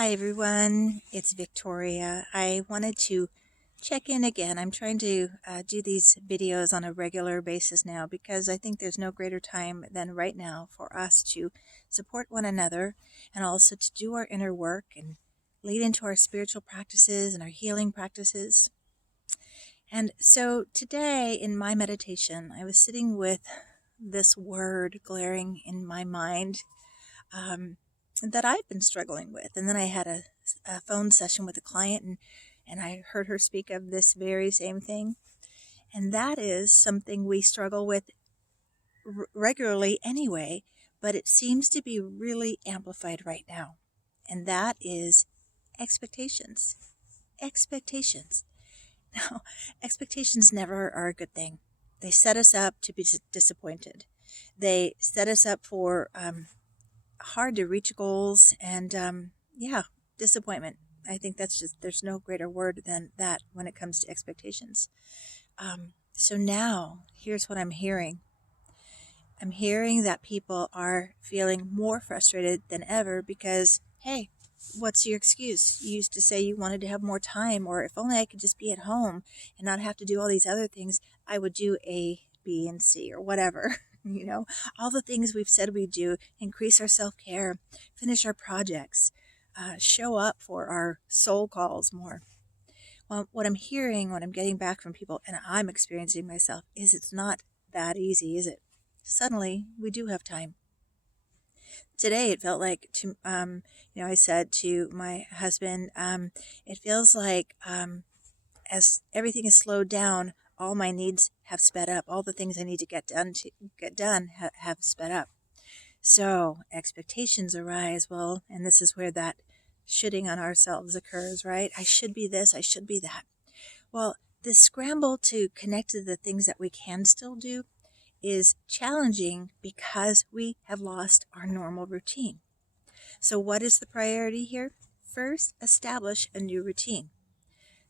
Hi everyone, it's Victoria. I wanted to check in again. I'm trying to do these videos on a regular basis now because I think there's no greater time than right now for us to support one another and also to do our inner work and lead into our spiritual practices and our healing practices. And so today in my meditation, I was sitting with this word glaring in my mind. That I've been struggling with. And then I had a phone session with a client and I heard her speak of this very same thing. And that is something we struggle with regularly anyway, but it seems to be really amplified right now. And that is expectations. Expectations. Now, expectations never are a good thing. They set us up to be disappointed. They set us up for hard to reach goals and disappointment. I think there's no greater word than that when it comes to expectations. So now here's what I'm hearing. I'm hearing that people are feeling more frustrated than ever because, hey, what's your excuse? You used to say you wanted to have more time, or if only I could just be at home and not have to do all these other things, I would do A, B, and C, or whatever. All the things we've said we do, increase our self-care, finish our projects, show up for our soul calls more. Well, what I'm hearing, what I'm getting back from people, and I'm experiencing myself, is it's not that easy, is it? Suddenly, we do have time. Today, it felt like, I said to my husband, it feels like as everything is slowed down, all my needs have sped up. All the things I need to get done have sped up. So expectations arise. Well, and this is where that shoulding on ourselves occurs, right? I should be this, I should be that. Well, this scramble to connect to the things that we can still do is challenging because we have lost our normal routine. So what is the priority here? First, establish a new routine.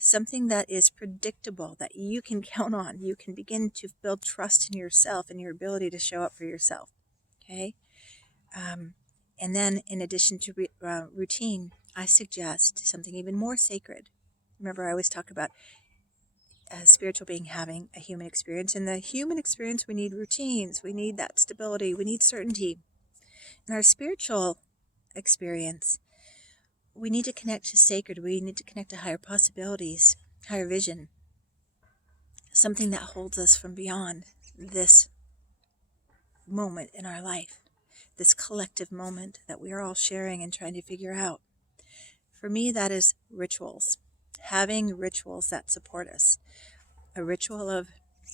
Something that is predictable, that you can count on. You can begin to build trust in yourself and your ability to show up for yourself. Okay? And then in addition to routine, I suggest something even more sacred. Remember, I always talk about a spiritual being having a human experience. In the human experience, we need routines. We need that stability. We need certainty. In our spiritual experience, we need to connect to sacred. We need to connect to higher possibilities, higher vision, something that holds us from beyond this moment in our life, this collective moment that we are all sharing and trying to figure out. For me, that is rituals, having rituals that support us. A ritual of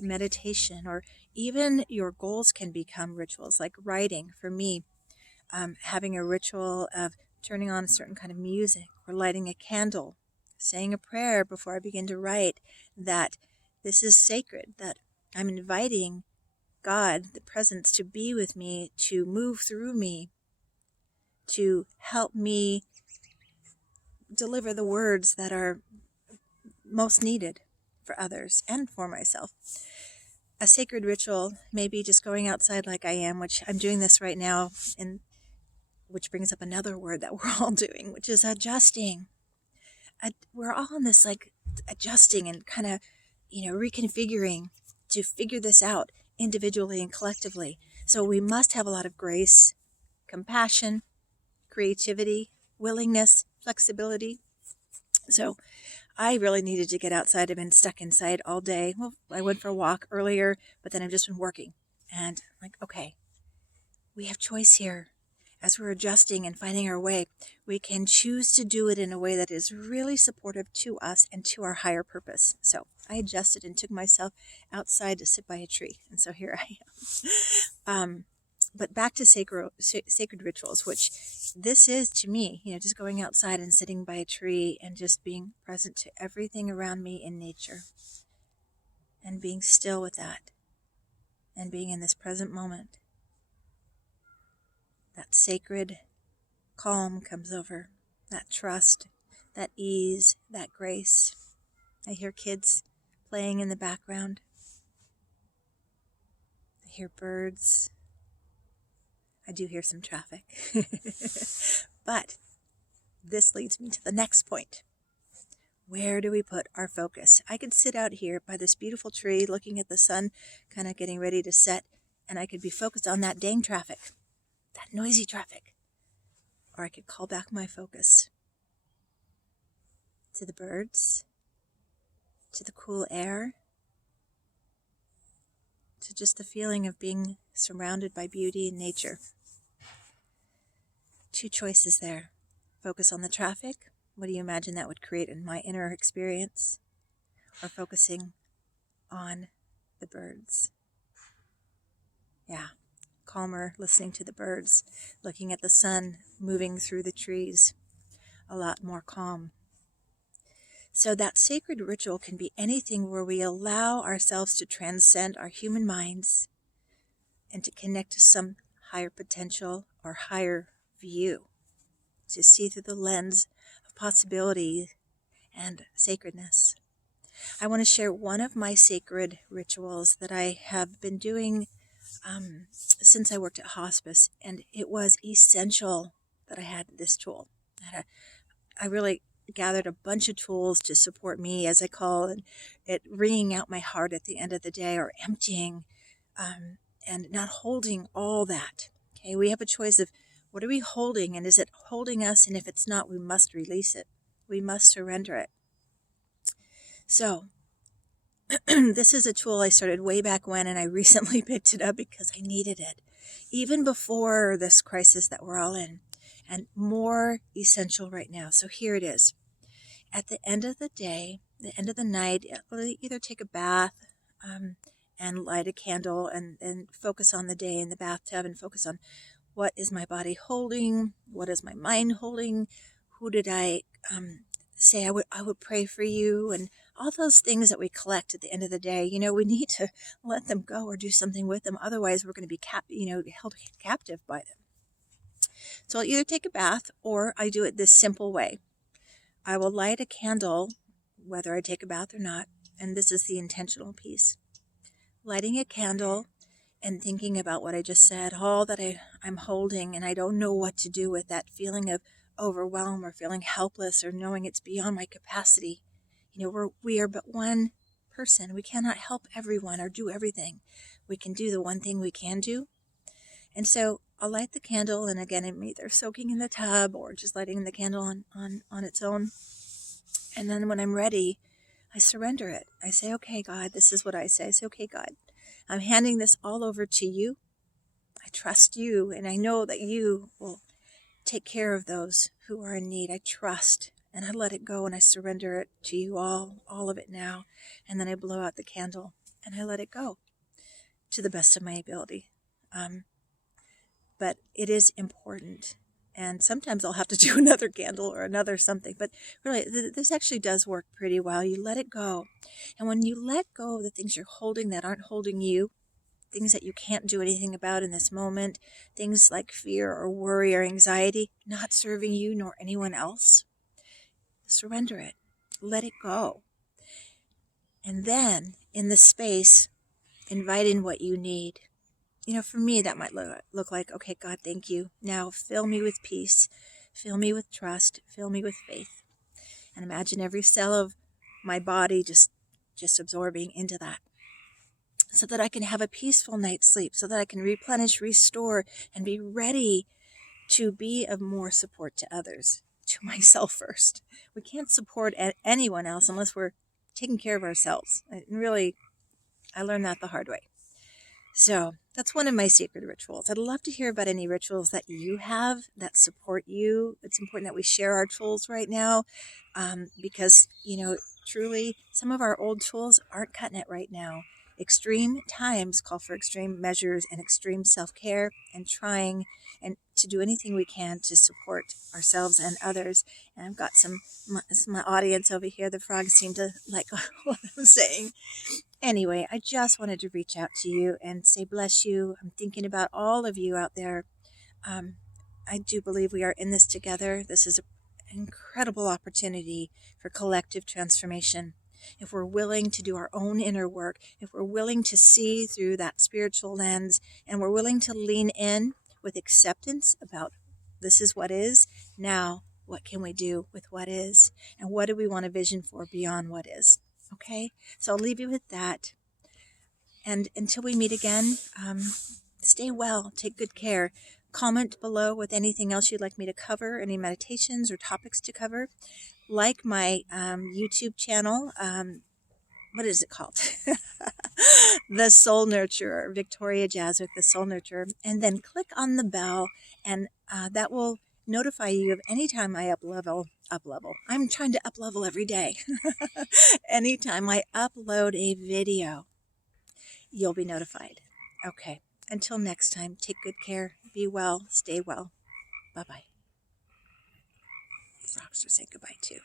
meditation, or even your goals can become rituals, like writing. For me, having a ritual of turning on a certain kind of music or lighting a candle, saying a prayer before I begin to write, that this is sacred, that I'm inviting God, the presence, to be with me, to move through me, to help me deliver the words that are most needed for others and for myself. A sacred ritual may be just going outside like I am, which I'm doing this right now, and which brings up another word that we're all doing, which is adjusting. We're all in this adjusting and kind of, reconfiguring to figure this out individually and collectively. So we must have a lot of grace, compassion, creativity, willingness, flexibility. So I really needed to get outside. I've been stuck inside all day. Well, I went for a walk earlier, but then I've just been working. And I'm like, okay, we have choice here. As we're adjusting and finding our way, we can choose to do it in a way that is really supportive to us and to our higher purpose. So I adjusted and took myself outside to sit by a tree. And so here I am. But back to sacred rituals, which this is to me, just going outside and sitting by a tree and just being present to everything around me in nature and being still with that and being in this present moment. That sacred calm comes over, that trust, that ease, that grace. I hear kids playing in the background. I hear birds. I do hear some traffic. But this leads me to the next point. Where do we put our focus? I could sit out here by this beautiful tree looking at the sun kind of getting ready to set, and I could be focused on that dang traffic, that noisy traffic. Or I could call back my focus to the birds, to the cool air, to just the feeling of being surrounded by beauty and nature. Two choices there. Focus on the traffic. What do you imagine that would create in my inner experience? Or focusing on the birds. Yeah, calmer, listening to the birds, looking at the sun moving through the trees. A lot more calm. So that sacred ritual can be anything where we allow ourselves to transcend our human minds and to connect to some higher potential or higher view, to see through the lens of possibility and sacredness. I want to share one of my sacred rituals that I have been doing since I worked at hospice, and it was essential that I had this tool. I really gathered a bunch of tools to support me, as I call it, wringing out my heart at the end of the day, or emptying and not holding all that. Okay, we have a choice of what are we holding, and is it holding us? And if it's not, we must release it. We must surrender it. So this is a tool I started way back when, and I recently picked it up because I needed it, even before this crisis that we're all in, and more essential right now. So here it is. At the end of the day, the end of the night, either take a bath and light a candle and focus on the day in the bathtub and focus on what is my body holding, what is my mind holding, who did I say I would pray for you, and all those things that we collect at the end of the day. We need to let them go or do something with them. Otherwise, we're going to be held captive by them. So I'll either take a bath, or I do it this simple way. I will light a candle, whether I take a bath or not, and this is the intentional piece. Lighting a candle and thinking about what I just said, all that I'm holding, and I don't know what to do with that feeling of overwhelm or feeling helpless or knowing it's beyond my capacity. We are but one person. We cannot help everyone or do everything. We can do the one thing we can do. And so I'll light the candle, and again, I'm either soaking in the tub or just lighting the candle on its own. And then when I'm ready, I surrender it. I say, okay, God, this is what I say. I say, okay, God, I'm handing this all over to you. I trust you, and I know that you will take care of those who are in need. I trust, and I let it go, and I surrender it to you, all of it now. And then I blow out the candle, and I let it go to the best of my ability. But it is important. And sometimes I'll have to do another candle or another something. But really, this actually does work pretty well. You let it go. And when you let go of the things you're holding that aren't holding you, things that you can't do anything about in this moment, things like fear or worry or anxiety, not serving you nor anyone else, surrender it. Let it go. And then, in the space, invite in what you need. For me, that might look like, okay, God, thank you. Now fill me with peace, fill me with trust, fill me with faith. And imagine every cell of my body just absorbing into that, so that I can have a peaceful night's sleep, so that I can replenish, restore, and be ready to be of more support to others, to myself first. We can't support anyone else unless we're taking care of ourselves. And really, I learned that the hard way. So that's one of my sacred rituals. I'd love to hear about any rituals that you have that support you. It's important that we share our tools right now because, truly some of our old tools aren't cutting it right now. Extreme times call for extreme measures and extreme self-care and trying and to do anything we can to support ourselves and others. And I've got my audience over here. The frogs seem to like what I'm saying. Anyway, I just wanted to reach out to you and say bless you. I'm thinking about all of you out there. I do believe we are in this together. This is an incredible opportunity for collective transformation. If we're willing to do our own inner work, if we're willing to see through that spiritual lens, and we're willing to lean in with acceptance about this is what is, now what can we do with what is, and what do we want a vision for beyond what is. Okay, so I'll leave you with that. And until we meet again, stay well, take good care. Comment below with anything else you'd like me to cover, any meditations or topics to cover. Like my YouTube channel. What is it called? The Soul Nurturer, Victoria Jaswick, The Soul Nurturer. And then click on the bell, and that will notify you of any time I up-level. I'm trying to up-level every day. Anytime I upload a video, you'll be notified. Okay. Until next time, take good care. Be well. Stay well. Bye-bye. Frogs are saying goodbye too.